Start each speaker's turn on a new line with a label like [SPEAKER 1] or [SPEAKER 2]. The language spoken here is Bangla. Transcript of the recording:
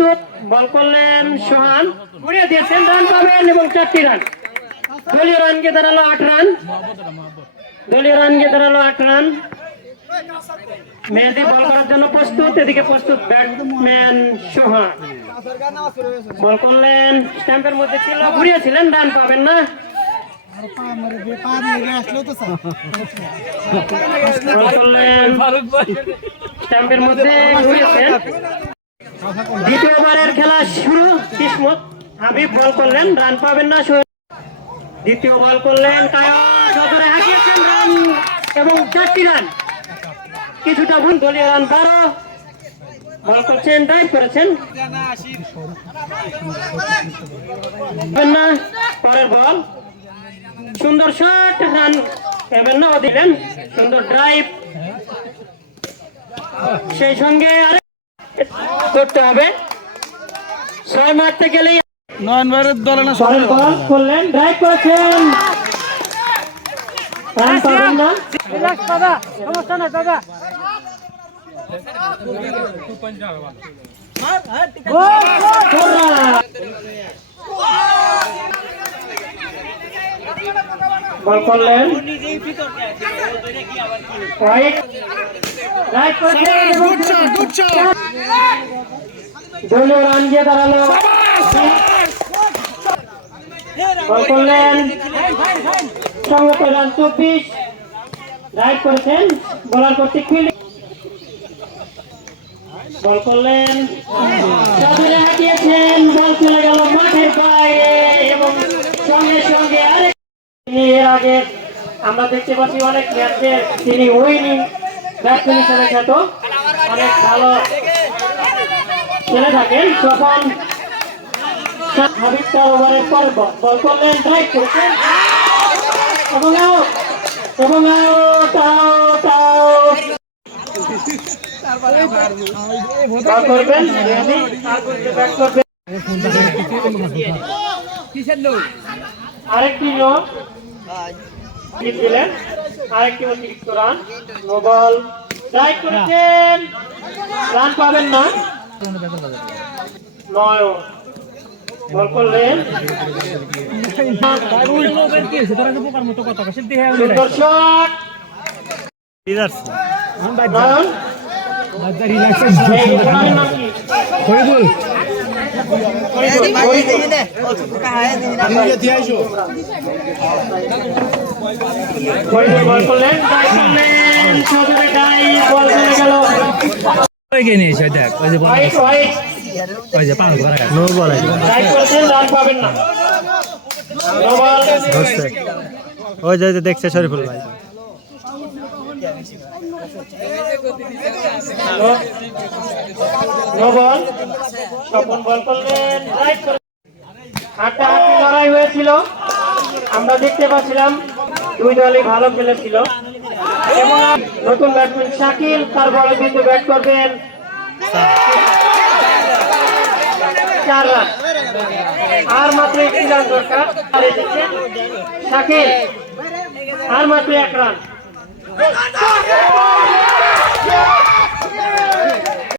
[SPEAKER 1] প্রস্তুত, বল করলেন সোহান। ঘুরিয়ে দিয়েছেন, রান পাবেন এবং চারটি রান। দলীয় রান গিয়ে দাঁড়াল আট রান। দলীয় রান গিয়ে দাঁড়াল আট রান। মেহেদি বল করার জন্য প্রস্তুত, এদিকে প্রস্তুত ব্যাটম্যান সোহান। বল করলেন, স্ট্যাম্পের মধ্যে ছিল ঘুরিয়েছিলেন রান পাবেন না। স্ট্যাম্পের মধ্যে ঘুরিয়েছেন দ্বিতীয়বারের খেলা শুরু, কিসমত। হাবিব বল করলেন, রান পাবেন না দ্বিতীয় বল করলেন কায়ন সদরে হাঁকিয়েছেন রান, এবং চারটি রান। কিছুটা ভুল, দলীয় রান বারো। বল করছেন ড্রাইভ করেছেন। না, পরের বল। সুন্দর শট রান পাবেন না দিলেন সুন্দর ড্রাইভ সেই সঙ্গে আরে করতে হবে। ছয় মারতে গেলেই
[SPEAKER 2] নয়নবারের দলে না
[SPEAKER 1] পরের বল করলেন ড্রাইভ করেছেন। রান পাবেন না
[SPEAKER 3] রিল্যাক্স দাদা সমস্যা নাই দাদা।
[SPEAKER 1] Four run। বল করলেন। হোয়াইট রাইট করেছেন। এবং রান দিয়ে দাঁড়াল বল করলেন সংগত রান চব্বিশ করেছেন বলার কর্তৃক ফিল্ডিং। বল করলেন সাদরে হাঁটিয়েছেন বল চলে গেল মাঠের বাইরে এবং সঙ্গে সঙ্গে আরেক এর আগে আমরা দেখতে পাচ্ছি অনেক ম্যাচে তিনি উইনিং ব্যাটসম্যান হিসেবে খ্যাত অনেক ভালো খেলে থাকেন তখন হাবিব তার ওভারের পর বল করলেন ড্রাইভ করেছেন। এবং আউট এবং আউট আউট আউট করবেন আরেকটি লোক দিলেন। আরেকটি অতিরিক্ত রান। নো বল ট্রাই করেছেন। রান পাবেন না। নয় বল করলেন
[SPEAKER 3] পোকার মতো
[SPEAKER 2] এগিয়ে নিয়েছে দেখ ওই যে ওই যে পান করা নো বল
[SPEAKER 1] পাবেন
[SPEAKER 2] ওই যে দেখছে শরীফুল ভাই।
[SPEAKER 1] লড়াই হয়েছিল আমরা দেখতে পাচ্ছিলাম দুই দলই ভালো খেলেছিল এবং নতুন ব্যাটসম্যান শাকিল তার বলে। কিন্তু ব্যাট করবেন চার রান আর মাত্র একটি রান দরকার আর এদিকে শাকিল আর মাত্র এক রান